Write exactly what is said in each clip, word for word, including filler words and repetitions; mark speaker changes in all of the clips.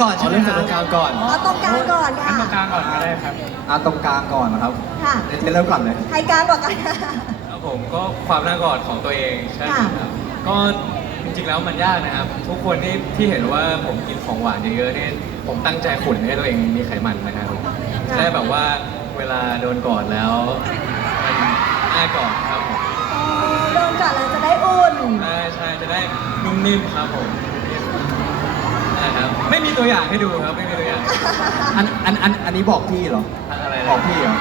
Speaker 1: ก่อน
Speaker 2: ขอ
Speaker 1: ใช่ไหม
Speaker 2: เริ่ม
Speaker 1: ค
Speaker 2: จาก
Speaker 1: รับ
Speaker 2: ตรงกลางก่อน
Speaker 3: เอาตรงกลางก่อน
Speaker 2: งั้
Speaker 3: ค่ะ
Speaker 2: นตรงกลางก่อนก็ได้ครับ
Speaker 1: อ่ะตรงกลางก่อนนะครับ
Speaker 3: ค่ะ
Speaker 1: เดี๋ยวเจนเริ่มก่อนเลย
Speaker 3: ใครกลางกว่ากัน
Speaker 2: ครับผมก็ความน่ากอดของตัวเองใช่ไหม
Speaker 3: ค่ะ
Speaker 2: ครับก็จริงๆแล้วมันยากนะครับ ทุกคนที่ที่เห็นว่าผมกินของหวานเยอะๆเนี่ยผมตั้งใจขุนให้ตัวเองมีไขมันนะครับจะได้แบบว่าเวลาโดนกอดแล้วมันน่ากอดครับผม
Speaker 3: อ๋อโดนกัดแล้วจะได้อุ่น
Speaker 2: ใช่ใช่จะได้นุ่มนิ่มครับผมนะครับไม่มีตัวอย่างให้ดูครับไม่มีตัวอย่าง
Speaker 1: อันอันอันอันนี้บอกพี่เหรอ
Speaker 2: อะไรนะ
Speaker 1: บอกพี่เหรอ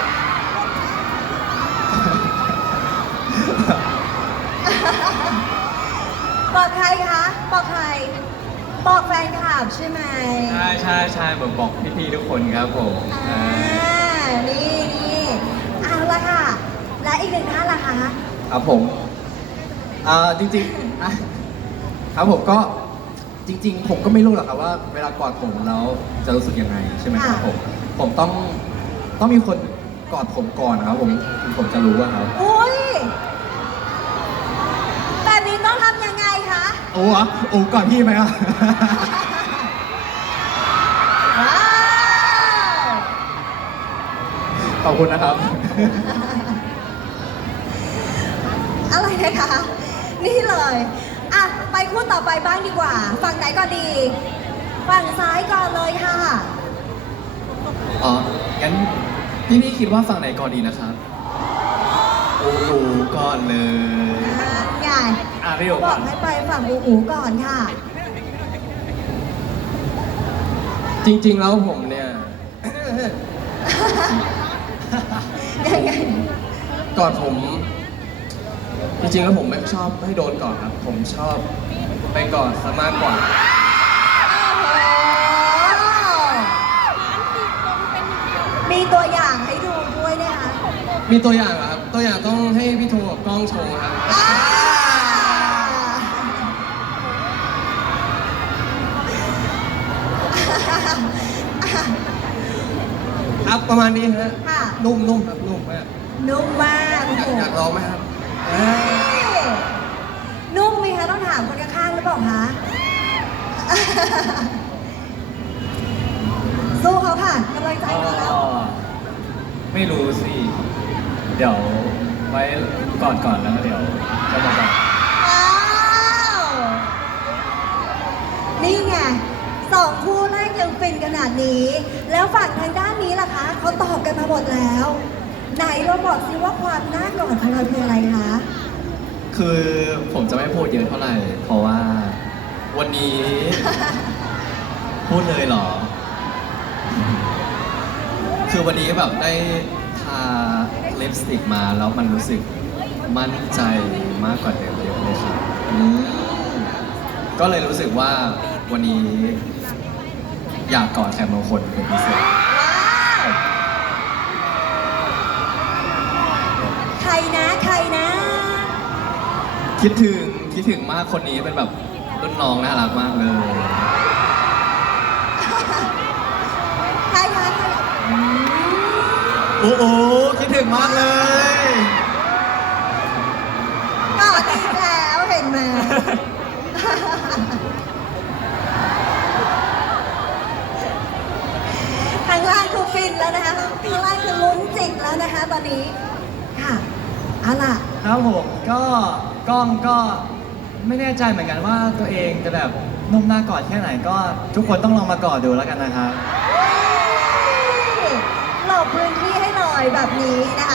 Speaker 3: บอกใครคะ บอกใคร บอกแฟนคลับใช่ไหม
Speaker 2: ใช่ใช่ใช่ผมบอกพี่ๆทุกคนครับผม
Speaker 3: อ่า นี่นี่เอาละค่ะ และอีกหนึ่งท่านล่ะคะ
Speaker 1: ครับผมอ่าจริงๆอ่ะครับผมก็จริง ๆ ผมก็ไม่รู้หรอกครับว่าเวลากอดผมแล้วจะรู้สึกยังไงใช่ไหมครับ
Speaker 3: ค่ะ
Speaker 1: ผมผมต้องต้องมีคนกอดผมก่อนนะครับผมถึงผมจะรู้ว่าครับ
Speaker 3: อุ้ยแบบนี้ต้องทำยังไงคะ
Speaker 1: โอ้เหรอโอ้ก่อนพี่ไหมอ่ะ
Speaker 3: ว้าว
Speaker 1: ขอบคุณนะครับ
Speaker 3: อะไรนะคะ นี่เลย อ่ะ ไปคู่ต่อไปบ้างดีกว่า ฝั่งไหนก่อนดี ฝั่งซ้ายก่อนเลยค่ะ
Speaker 2: อ๋องั้นพี่พี่คิดว่าฝั่งไหนก่อนดีนะครับโอ้โหก่อนเลย
Speaker 3: นั่นไง
Speaker 2: อ่ะพี่โอ๋
Speaker 3: บ
Speaker 2: ก่
Speaker 3: อ
Speaker 2: อก น
Speaker 3: ให้ไปฝั่งอูอูก่อนค่ะ
Speaker 2: จริง ๆ แล้วผมเนี่ย
Speaker 3: ยังไง
Speaker 2: ก่อนผม จริงๆแล้วผมไม่ชอบให้โดนก่อนครับ ผมชอบไปก่อนซะมากกว่า
Speaker 3: มีตัวอย่างให้ดูด้วยนะคะ
Speaker 2: มีตัวอย่างเหรอครับ ตัวอย่างต้องให้พี่โทกับกล้องโชว์ครับ
Speaker 3: อ่า
Speaker 2: ครับประมาณนี้ฮะ
Speaker 3: ค่ะ
Speaker 2: นุ่มนุ่มครับนุ่มมาก
Speaker 3: นุ่มมากโอ้
Speaker 2: อยาก
Speaker 3: โห
Speaker 2: อยากลองไหมครับอ่า
Speaker 3: นุ่มไหมคะต้องถามคนข้างๆหรือเปล่าคะ สู้เขาค่ะกำลังใจมาแล้ว
Speaker 2: ไม่รู้สิ เดี๋ยวไว้ก่อนก่อนแล้วเดี๋ยวจะมาบอก
Speaker 3: อ้าว นี่ไงสองคู่แรกยังฟินขนาดนี้ แล้วฝั่งทางด้านนี้ล่ะคะเขาตอบกันมาหมดแล้ว ไหนเราบอกสิว่าความน่ากอดของเราคืออะไรคะ
Speaker 2: คือผมจะไม่พูดเยอะเท่าไหร่ เพราะว่าวันนี้ พูดเลยเหรอ คือวันนี้แบบได้ทาลิปสติกมาแล้วมันรู้สึกมั่นใจมากกว่าเดิมเยอะเลยครับ
Speaker 3: อืม
Speaker 2: ก็เลยรู้สึกว่าวันนี้อยากกอดแขกบางคนเป็นพิเศษ
Speaker 3: ว้าวใครนะใครนะ
Speaker 2: คิดถึงคิดถึงมากคนนี้เป็นแบบรุ่นน้องน่ารักมากเลย
Speaker 3: ใครคะใครอืม
Speaker 2: โอ้โหคิดถึงมากเลย
Speaker 3: กอดอีกแล้วเห็นไหม ข้างล่างคือฟินแล้วนะคะข้างล่างคือลุ้นจิกแล้วนะคะ ตอนนี้ ค่ะเอาล่ะ
Speaker 1: ครับผมก็กล้องก็ไม่แน่ใจเหมือนกันว่าตัวเองจะแบบนุ่มหน้ากอดแค่ไหนก็ทุกคนต้องลองมากอดดูแล้วกันนะครับ
Speaker 3: หลบพื้นที่ให้หน่อยแบบนี้นะคะ